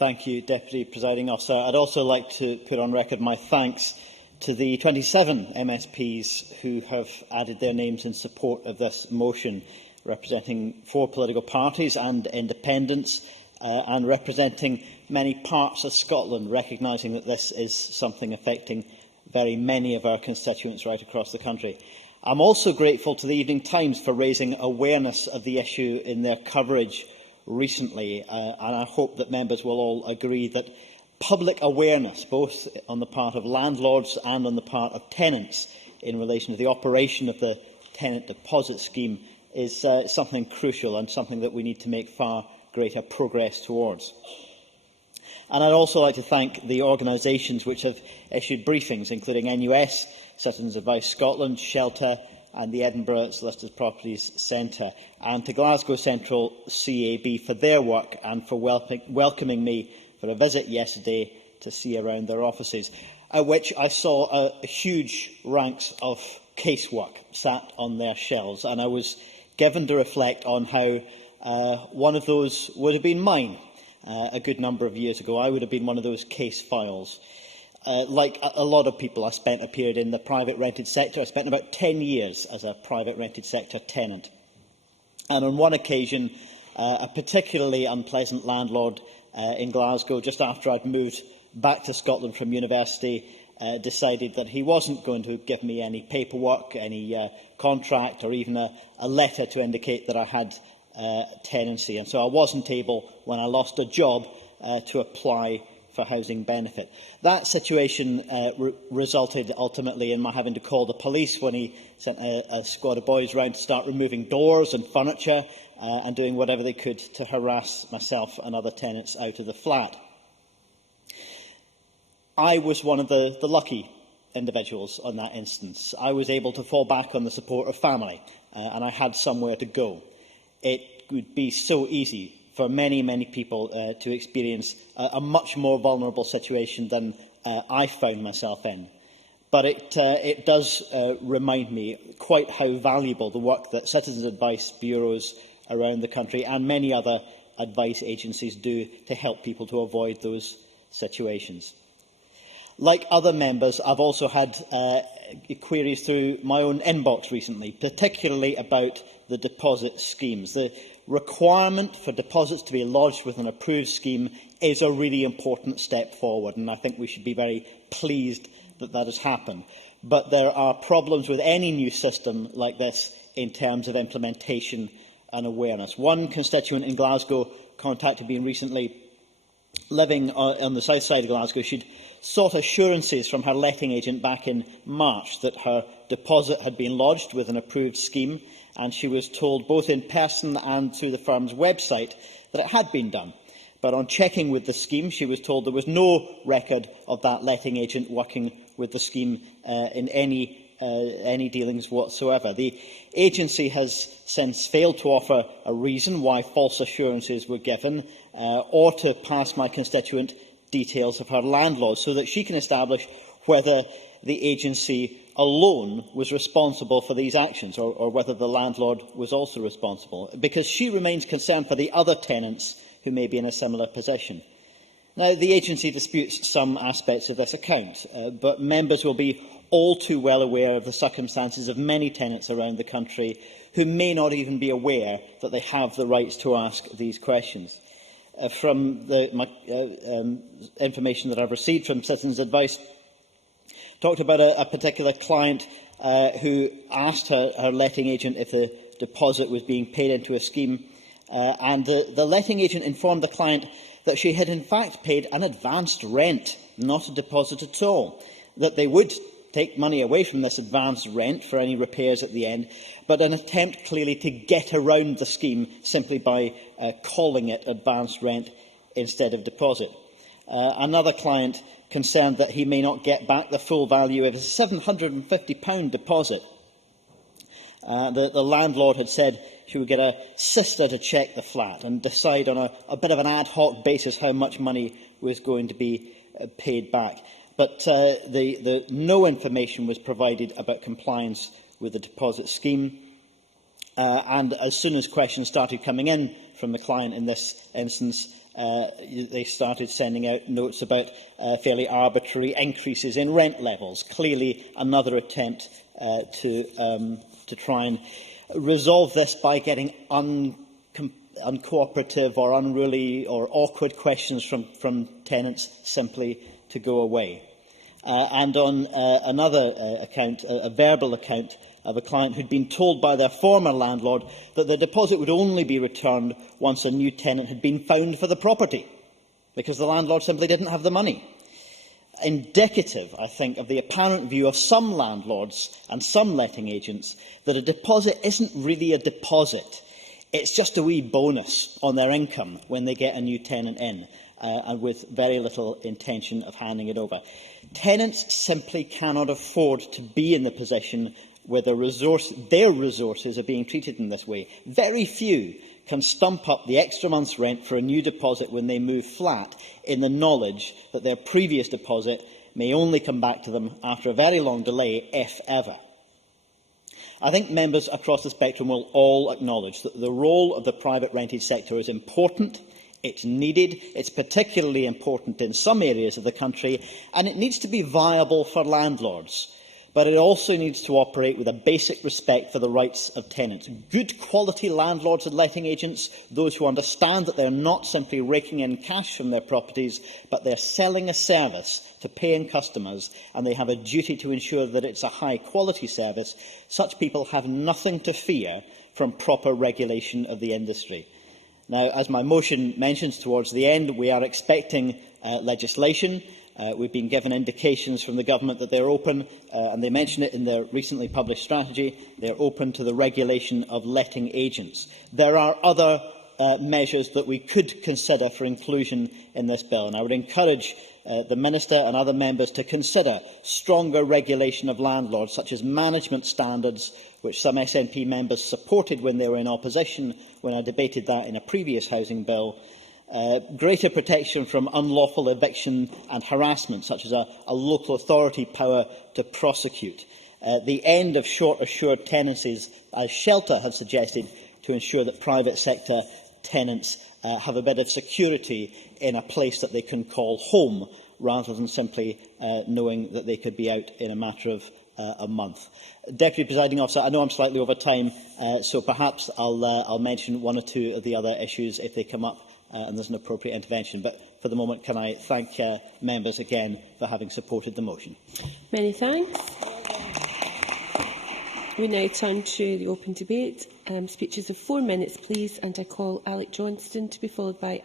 Thank you, Deputy Presiding Officer. I'd also like to put on record my thanks to the 27 MSPs who have added their names in support of this motion, representing 4 political parties and independents, and representing many parts of Scotland, recognising that this is something affecting very many of our constituents right across the country. I'm also grateful to the Evening Times for raising awareness of the issue in their coverage recently, and I hope that members will all agree that public awareness, both on the part of landlords and on the part of tenants, in relation to the operation of the tenant deposit scheme is something crucial and something that we need to make far greater progress towards. And I'd also like to thank the organisations which have issued briefings, including NUS, Citizens Advice Scotland, Shelter and the Edinburgh Solicitors Properties Centre, and to Glasgow Central CAB for their work and for welcoming me for a visit yesterday to see around their offices, at which I saw huge ranks of casework sat on their shelves, and I was given to reflect on how one of those would have been mine a good number of years ago. I would have been one of those case files. Like a lot of people, I spent a period in the private rented sector. I spent about 10 years as a private rented sector tenant. And on one occasion, a particularly unpleasant landlord in Glasgow, just after I'd moved back to Scotland from university, decided that he wasn't going to give me any paperwork, any contract, or even a letter to indicate that I had tenancy. And so I wasn't able, when I lost a job, to apply for housing benefit. That situation resulted ultimately in my having to call the police when he sent a squad of boys round to start removing doors and furniture and doing whatever they could to harass myself and other tenants out of the flat. I was one of the lucky individuals on that instance. I was able to fall back on the support of family, and I had somewhere to go. It would be so easy for many, many people to experience a much more vulnerable situation than I found myself in. But it does remind me quite how valuable the work that citizens' advice bureaus around the country and many other advice agencies do to help people to avoid those situations. Like other members, I've also had queries through my own inbox recently, particularly about the deposit schemes. The requirement for deposits to be lodged with an approved scheme is a really important step forward, and I think we should be very pleased that that has happened. But there are problems with any new system like this in terms of implementation and awareness. One constituent in Glasgow contacted me recently, living on the south side of Glasgow. She'd sought assurances from her letting agent back in March that her deposit had been lodged with an approved scheme, and she was told both in person and through the firm's website that it had been done. But on checking with the scheme, she was told there was no record of that letting agent working with the scheme in any dealings whatsoever. The agency has since failed to offer a reason why false assurances were given, or to pass my constituent details of her landlord so that she can establish whether the agency alone was responsible for these actions, or whether the landlord was also responsible, because she remains concerned for the other tenants who may be in a similar position. Now, the agency disputes some aspects of this account, but members will be all too well aware of the circumstances of many tenants around the country who may not even be aware that they have the rights to ask these questions. From the information that I've received from Citizens Advice, talked about a particular client who asked her letting agent if the deposit was being paid into a scheme, and the letting agent informed the client that she had in fact paid an advanced rent, not a deposit at all, that they would take money away from this advanced rent for any repairs at the end, but an attempt clearly to get around the scheme simply by calling it advanced rent instead of deposit. Another client concerned that he may not get back the full value of his £750 deposit. The landlord had said she would get a sister to check the flat and decide on a bit of an ad hoc basis how much money was going to be paid back. But no information was provided about compliance with the deposit scheme. And as soon as questions started coming in from the client in this instance, they started sending out notes about fairly arbitrary increases in rent levels. Clearly, another attempt to try and resolve this by getting uncooperative or unruly or awkward questions from tenants simply to go away. And on another account, a verbal account of a client who had been told by their former landlord that the deposit would only be returned once a new tenant had been found for the property, because the landlord simply didn't have the money. Indicative, I think, of the apparent view of some landlords and some letting agents that a deposit isn't really a deposit. It's just a wee bonus on their income when they get a new tenant in, and with very little intention of handing it over. Tenants simply cannot afford to be in the position where their resources are being treated in this way. Very few can stump up the extra month's rent for a new deposit when they move flat, in the knowledge that their previous deposit may only come back to them after a very long delay, if ever. I think members across the spectrum will all acknowledge that the role of the private rented sector is important, it's needed, it's particularly important in some areas of the country, and it needs to be viable for landlords. But it also needs to operate with a basic respect for the rights of tenants. Good quality landlords and letting agents, those who understand that they are not simply raking in cash from their properties, but they are selling a service to paying customers, and they have a duty to ensure that it's a high-quality service. Such people have nothing to fear from proper regulation of the industry. Now, as my motion mentions towards the end, we are expecting legislation. We've been given indications from the Government that they are open, and they mention it in their recently published strategy, they are open to the regulation of letting agents. There are other measures that we could consider for inclusion in this bill, and I would encourage the Minister and other members to consider stronger regulation of landlords, such as management standards, which some SNP members supported when they were in opposition when I debated that in a previous housing bill. Greater protection from unlawful eviction and harassment, such as a local authority power to prosecute. The end of short assured tenancies, as Shelter have suggested, to ensure that private sector tenants have a bit of security in a place that they can call home, rather than simply knowing that they could be out in a matter of a month. Deputy Presiding Officer, I know I'm slightly over time, so perhaps I'll mention one or two of the other issues if they come up and there's an appropriate intervention. But for the moment, can I thank members again for having supported the motion. Many thanks. We now turn to the open debate. Speeches of 4 minutes, please, and I call Alec Johnston to be followed by